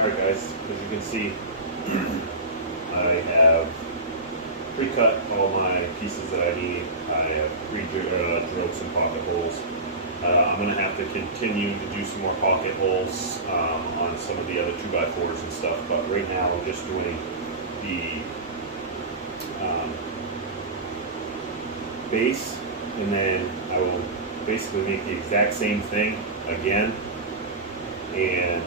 Alright guys, as you can see, I have pre-cut all my pieces that I need. I have drilled some pocket holes. I'm going to have to continue to do some more pocket holes on some of the other 2x4s and stuff, but right now I'm just doing the base, and then I will basically make the exact same thing again, and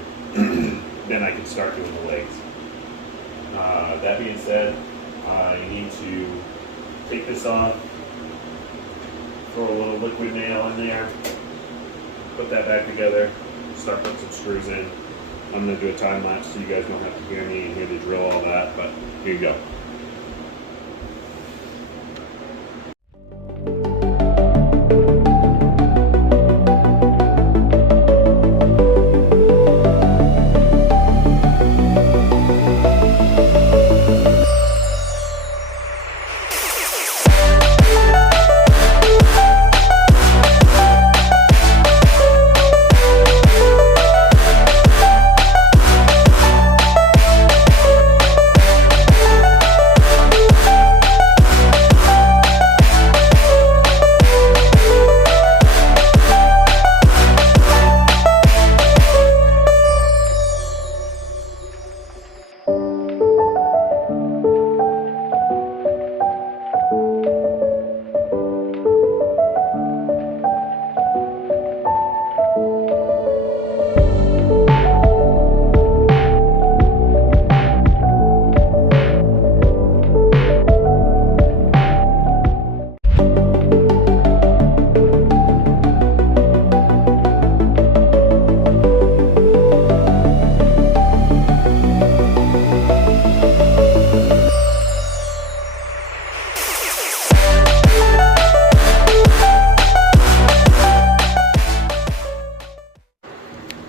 then I can start doing the legs. That being said, I need to take this off, throw a little liquid nail in there, put that back together, start putting some screws in. I'm going to do a time lapse so you guys don't have to hear me and hear the drill, all that, but here you go.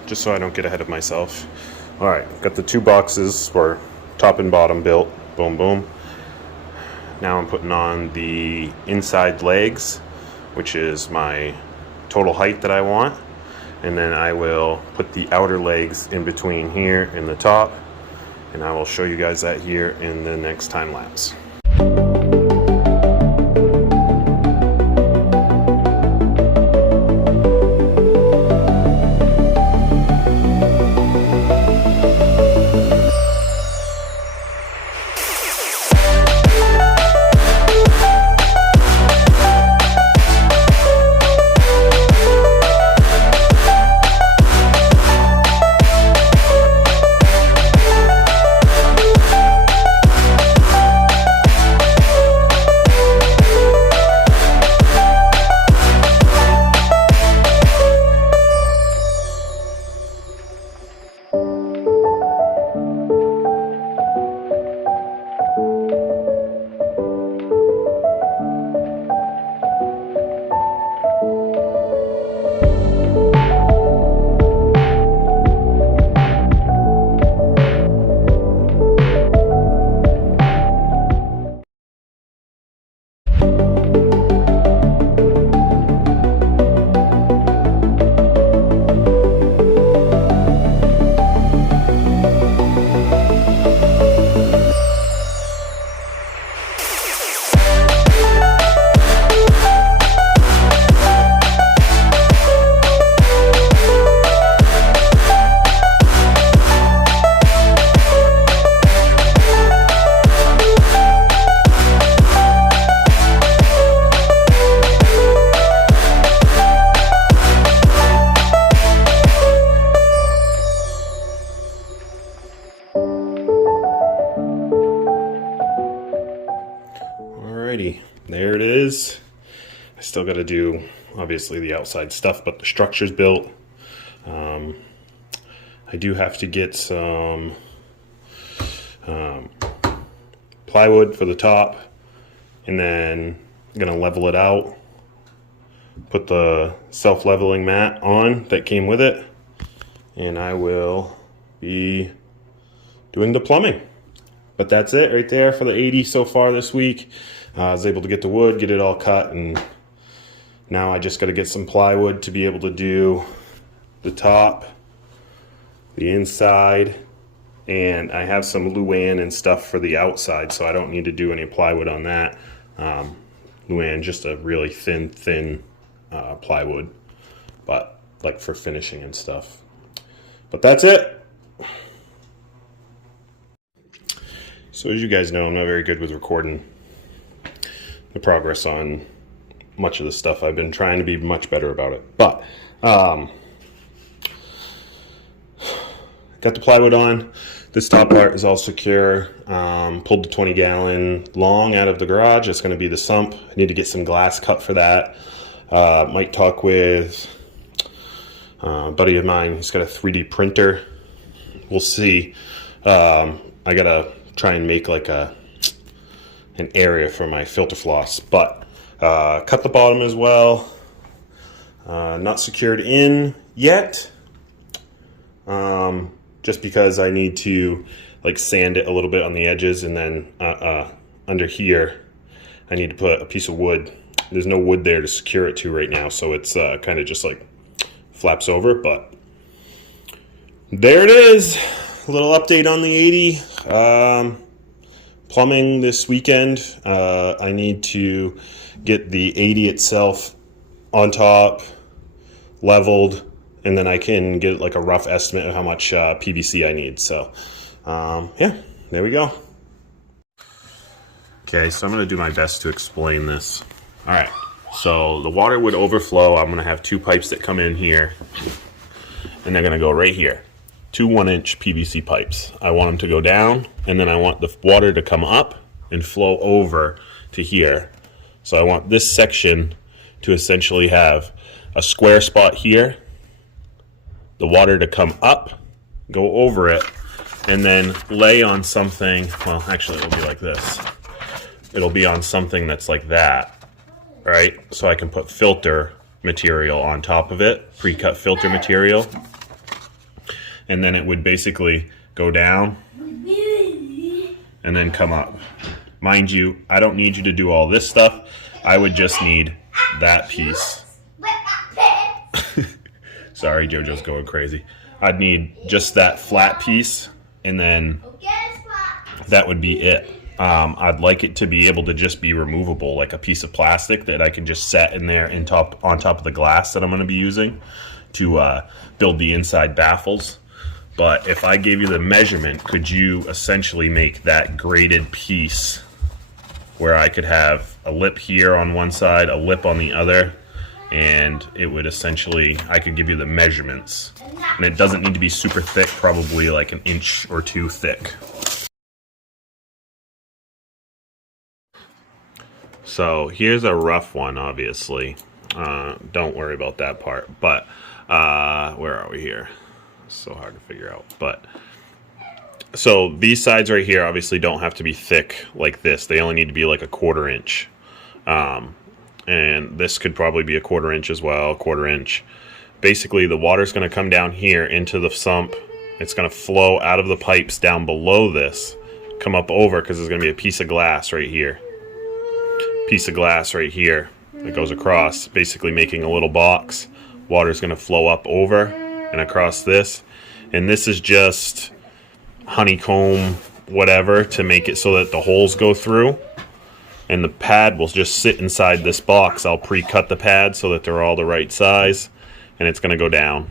Just so I don't get ahead of myself. All right, got the two boxes for top and bottom built. Boom, boom. Now I'm putting on the inside legs, which is my total height that I want. And then I will put the outer legs in between here and the top. And I will show you guys that here in the next time lapse. Alrighty, there it is. I still got to do obviously the outside stuff, but the structure's built. I do have to get some plywood for the top, and then I'm gonna level it out, put the self-leveling mat on that came with it, and I will be doing the plumbing. But that's it right there for the 80 so far this week. I was able to get the wood, get it all cut, and now I just got to get some plywood to be able to do the top, the inside, And I have some Luan and stuff for the outside, so I don't need to do any plywood on that. Luan, just a really thin plywood, but like for finishing and stuff. But that's it. So as you guys know, I'm not very good with recording the progress on much of the stuff. I've been trying to be much better about it, but got the plywood on. This top part is all secure. Pulled the 20-gallon long out of the garage. It's going to be the sump. I need to get some glass cut for that. Might talk with a buddy of mine. He's got a 3D printer. We'll see. I gotta try and make like an area for my filter floss, but cut the bottom as well. Not secured in yet, just because I need to like sand it a little bit on the edges, and then under here I need to put a piece of wood. There's no wood there to secure it to right now, so it's kind of just like flaps over, but there it is. A little update on the 80. Plumbing this weekend. I need to get the 80 itself on top, leveled, and then I can get like a rough estimate of how much PVC I need. So yeah, there we go. Okay, so I'm going to do my best to explain this. All right, so the water would overflow. I'm going to have two pipes that come in here, and they're going to go right here. Two 1-inch PVC pipes. I want them to go down, and then I want the water to come up and flow over to here. So I want this section to essentially have a square spot here, the water to come up, go over it, and then lay on something. Well, actually it'll be like this. It'll be on something that's like that, right? So I can put filter material on top of it, pre-cut filter material. And then it would basically go down and then come up. Mind you, I don't need you to do all this stuff. I would just need that piece. Sorry, JoJo's going crazy. I'd need just that flat piece, and then that would be it. I'd like it to be able to just be removable, like a piece of plastic that I can just set in there on top of the glass that I'm going to be using to build the inside baffles. But if I gave you the measurement, could you essentially make that graded piece where I could have a lip here on one side, a lip on the other, and it would essentially, I could give you the measurements. And it doesn't need to be super thick, probably like an inch or two thick. So here's a rough one, obviously. Don't worry about that part. But where are we here? So hard to figure out. But so these sides right here obviously don't have to be thick like this. They only need to be like a 1/4 inch. And this could probably be a 1/4 inch as well, 1/4 inch. Basically the water's going to come down here into the sump. It's going to flow out of the pipes down below this, come up over, because there's going to be a piece of glass right here. Piece of glass right here that goes across, basically making a little box. Water's going to flow up over and across this, and this is just honeycomb whatever to make it so that the holes go through, and the pad will just sit inside this box. I'll pre-cut the pad so that they're all the right size, and it's going to go down.